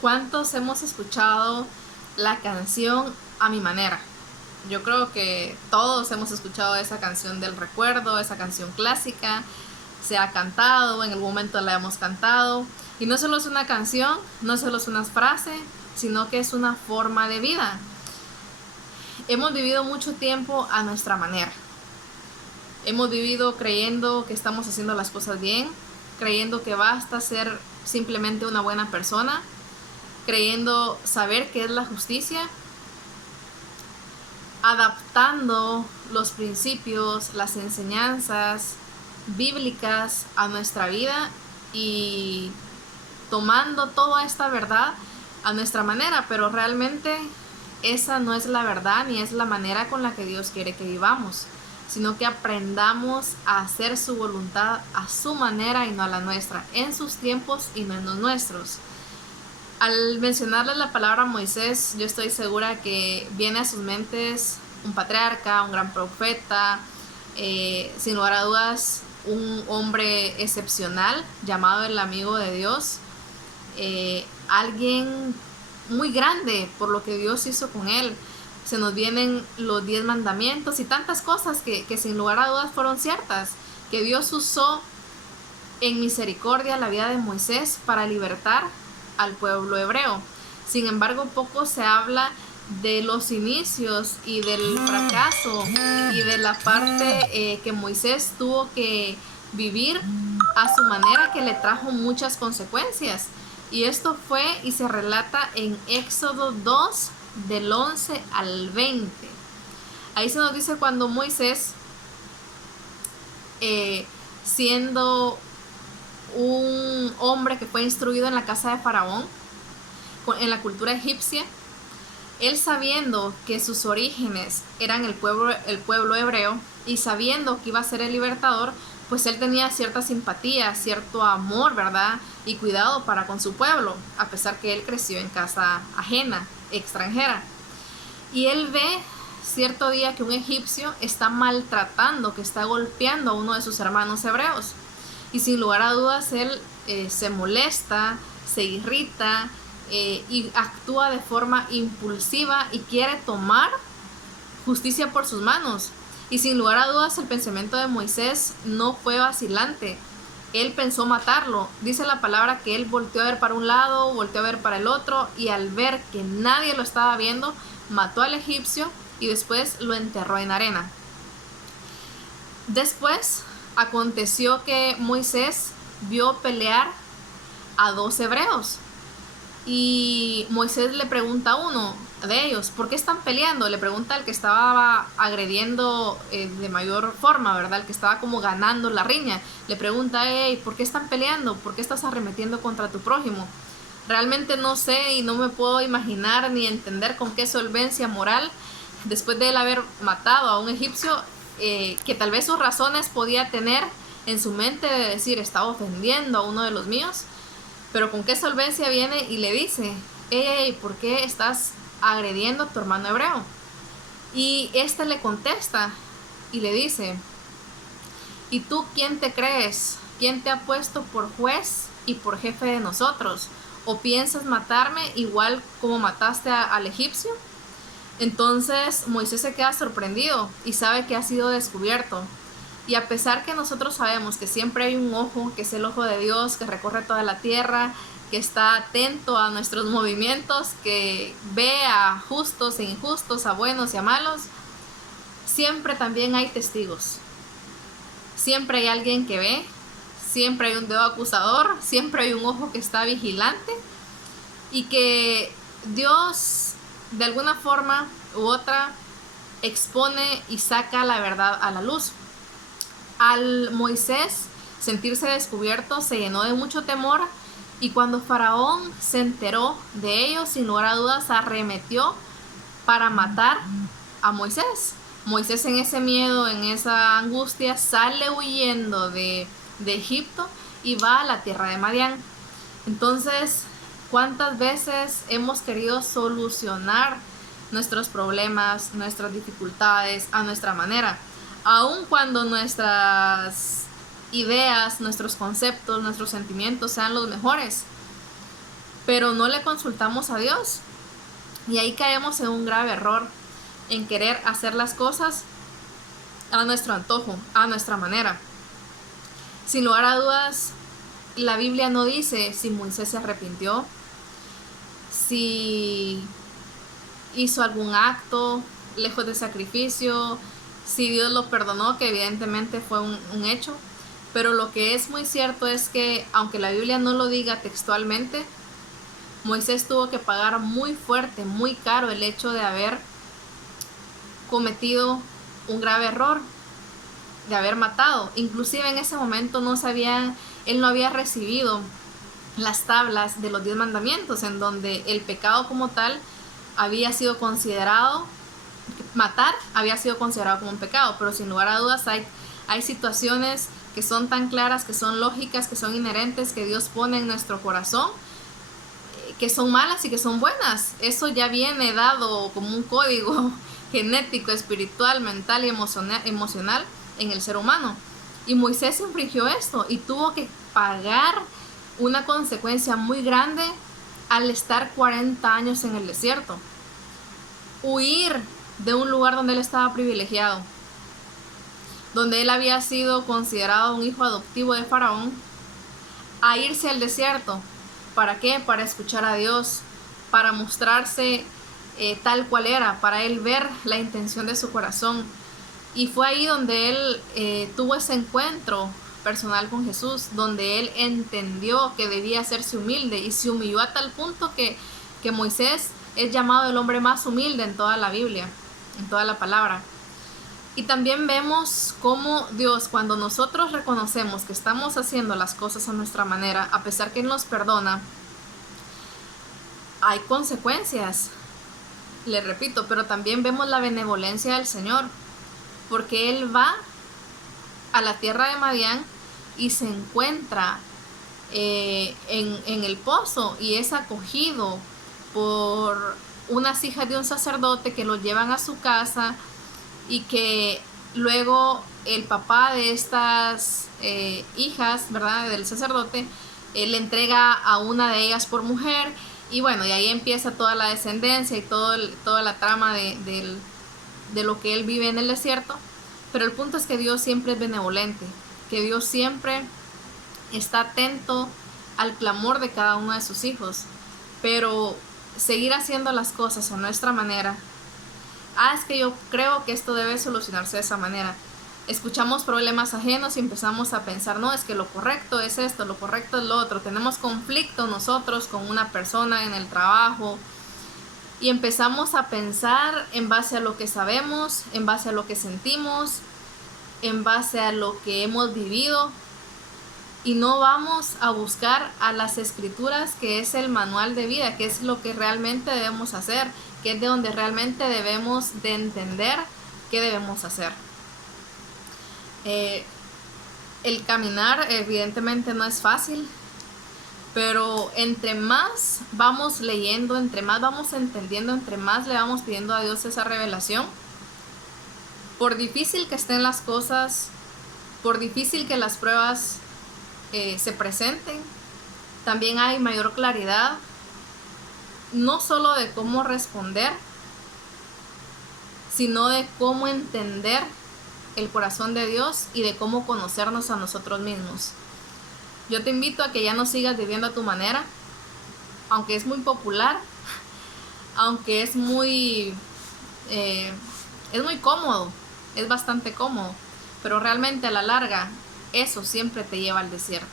¿Cuántos hemos escuchado la canción A mi manera? Yo creo que todos hemos escuchado esa canción del recuerdo, esa canción clásica, se ha cantado, en algún momento la hemos cantado. Y no solo es una canción, no solo es una frase, sino que es una forma de vida. Hemos vivido mucho tiempo a nuestra manera. Hemos vivido creyendo que estamos haciendo las cosas bien, creyendo que basta ser simplemente una buena persona, creyendo saber qué es la justicia, adaptando los principios, las enseñanzas bíblicas a nuestra vida y tomando toda esta verdad a nuestra manera, pero realmente esa no es la verdad ni es la manera con la que Dios quiere que vivamos, sino que aprendamos a hacer su voluntad a su manera y no a la nuestra, en sus tiempos y no en los nuestros. Al mencionarle la palabra Moisés, yo estoy segura que viene a sus mentes un patriarca, un gran profeta, sin lugar a dudas un hombre excepcional llamado el amigo de Dios, alguien muy grande por lo que Dios hizo con él. Se nos vienen los 10 mandamientos y tantas cosas que sin lugar a dudas fueron ciertas, que Dios usó en misericordia la vida de Moisés para libertar al pueblo hebreo. Sin embargo, poco se habla de los inicios y del fracaso y de la parte que Moisés tuvo que vivir a su manera, que le trajo muchas consecuencias. Y esto fue y se relata en Éxodo 2 del 11 al 20. Ahí se nos dice cuando Moisés, siendo un hombre que fue instruido en la casa de Faraón, en la cultura egipcia, él sabiendo que sus orígenes eran el pueblo hebreo y sabiendo que iba a ser el libertador, pues él tenía cierta simpatía, cierto amor, ¿verdad? Y cuidado para con su pueblo, a pesar que él creció en casa ajena, extranjera. Y él ve cierto día que un egipcio está maltratando, que está golpeando a uno de sus hermanos hebreos. Y sin lugar a dudas él se molesta, se irrita y actúa de forma impulsiva y quiere tomar justicia por sus manos. Y sin lugar a dudas el pensamiento de Moisés no fue vacilante. Él pensó matarlo. Dice la palabra que él volteó a ver para un lado, volteó a ver para el otro, y al ver que nadie lo estaba viendo, mató al egipcio y después lo enterró en arena. Después aconteció que Moisés vio pelear a 2 hebreos y Moisés le pregunta a uno de ellos, ¿por qué están peleando? Le pregunta al que estaba agrediendo de mayor forma, ¿verdad? El que estaba como ganando la riña. Le pregunta, hey, ¿por qué están peleando? ¿Por qué estás arremetiendo contra tu prójimo? Realmente no sé y no me puedo imaginar ni entender con qué solvencia moral, después de él haber matado a un egipcio, que tal vez sus razones podía tener en su mente de decir, estaba ofendiendo a uno de los míos, pero con qué solvencia viene y le dice, hey, ¿por qué estás agrediendo a tu hermano hebreo? Y este le contesta y le dice, ¿y tú quién te crees? ¿Quién te ha puesto por juez y por jefe de nosotros? ¿O piensas matarme igual como mataste al egipcio? Entonces Moisés se queda sorprendido y sabe que ha sido descubierto. Y a pesar que nosotros sabemos que siempre hay un ojo, que es el ojo de Dios, que recorre toda la tierra, que está atento a nuestros movimientos, que ve a justos e injustos, a buenos y a malos, siempre también hay testigos. Siempre hay alguien que ve, siempre hay un dedo acusador, siempre hay un ojo que está vigilante, y que Dios de alguna forma u otra expone y saca la verdad a la luz. Al Moisés sentirse descubierto, se llenó de mucho temor, y cuando Faraón se enteró de ello, sin lugar a dudas arremetió para matar a Moisés. Moisés, en ese miedo, en esa angustia, sale huyendo de Egipto y va a la tierra de Madián. Entonces, ¿cuántas veces hemos querido solucionar nuestros problemas, nuestras dificultades a nuestra manera? Aun cuando nuestras ideas, nuestros conceptos, nuestros sentimientos sean los mejores. pero no le consultamos a Dios. Y ahí caemos en un grave error, en querer hacer las cosas a nuestro antojo, a nuestra manera. Sin lugar a dudas, la Biblia no dice si Moisés se arrepintió, si hizo algún acto lejos de sacrificio, si Dios lo perdonó, que evidentemente fue un hecho. Pero lo que es muy cierto es que, aunque la Biblia no lo diga textualmente, Moisés tuvo que pagar muy fuerte, muy caro el hecho de haber cometido un grave error, de haber matado. Inclusive en ese momento él no había recibido las tablas de los 10 mandamientos, en donde el pecado como tal había sido considerado, matar había sido considerado como un pecado. Pero sin lugar a dudas hay situaciones que son tan claras, que son lógicas, que son inherentes, que Dios pone en nuestro corazón, que son malas y que son buenas. Eso ya viene dado como un código genético, espiritual, mental y emocional en el ser humano. Y Moisés infringió esto y tuvo que pagar una consecuencia muy grande al estar 40 años en el desierto. Huir de un lugar donde él estaba privilegiado, donde él había sido considerado un hijo adoptivo de Faraón, a irse al desierto. ¿Para qué? Para escuchar a Dios, para mostrarse tal cual era, para él ver la intención de su corazón. Y fue ahí donde él tuvo ese encuentro personal con Jesús, donde él entendió que debía hacerse humilde y se humilló a tal punto que Moisés es llamado el hombre más humilde en toda la Biblia, en toda la palabra. Y también vemos cómo Dios, cuando nosotros reconocemos que estamos haciendo las cosas a nuestra manera, a pesar que Él nos perdona, hay consecuencias, le repito, pero también vemos la benevolencia del Señor, porque Él va a la tierra de Madián y se encuentra en el pozo y es acogido por unas hijas de un sacerdote que lo llevan a su casa, y que luego el papá de estas hijas, ¿verdad?, del sacerdote, le entrega a una de ellas por mujer. Y bueno, y ahí empieza toda la descendencia y toda la trama de lo que él vive en el desierto. Pero el punto es que Dios siempre es benevolente, que Dios siempre está atento al clamor de cada uno de sus hijos. Pero seguir haciendo las cosas a nuestra manera, es que yo creo que esto debe solucionarse de esa manera. Escuchamos problemas ajenos y empezamos a pensar, no, es que lo correcto es esto, lo correcto es lo otro. Tenemos conflicto nosotros con una persona en el trabajo y empezamos a pensar en base a lo que sabemos, en base a lo que sentimos, en base a lo que hemos vivido, y no vamos a buscar a las escrituras, que es el manual de vida, que es lo que realmente debemos hacer, que es de donde realmente debemos de entender qué debemos hacer. El caminar evidentemente no es fácil, pero entre más vamos leyendo, entre más vamos entendiendo, entre más le vamos pidiendo a Dios esa revelación, por difícil que estén las cosas, por difícil que las pruebas se presenten, también hay mayor claridad, no solo de cómo responder, sino de cómo entender el corazón de Dios y de cómo conocernos a nosotros mismos. Yo te invito a que ya no sigas viviendo a tu manera, aunque es muy popular, aunque es muy cómodo, es bastante cómodo, pero realmente a la larga eso siempre te lleva al desierto.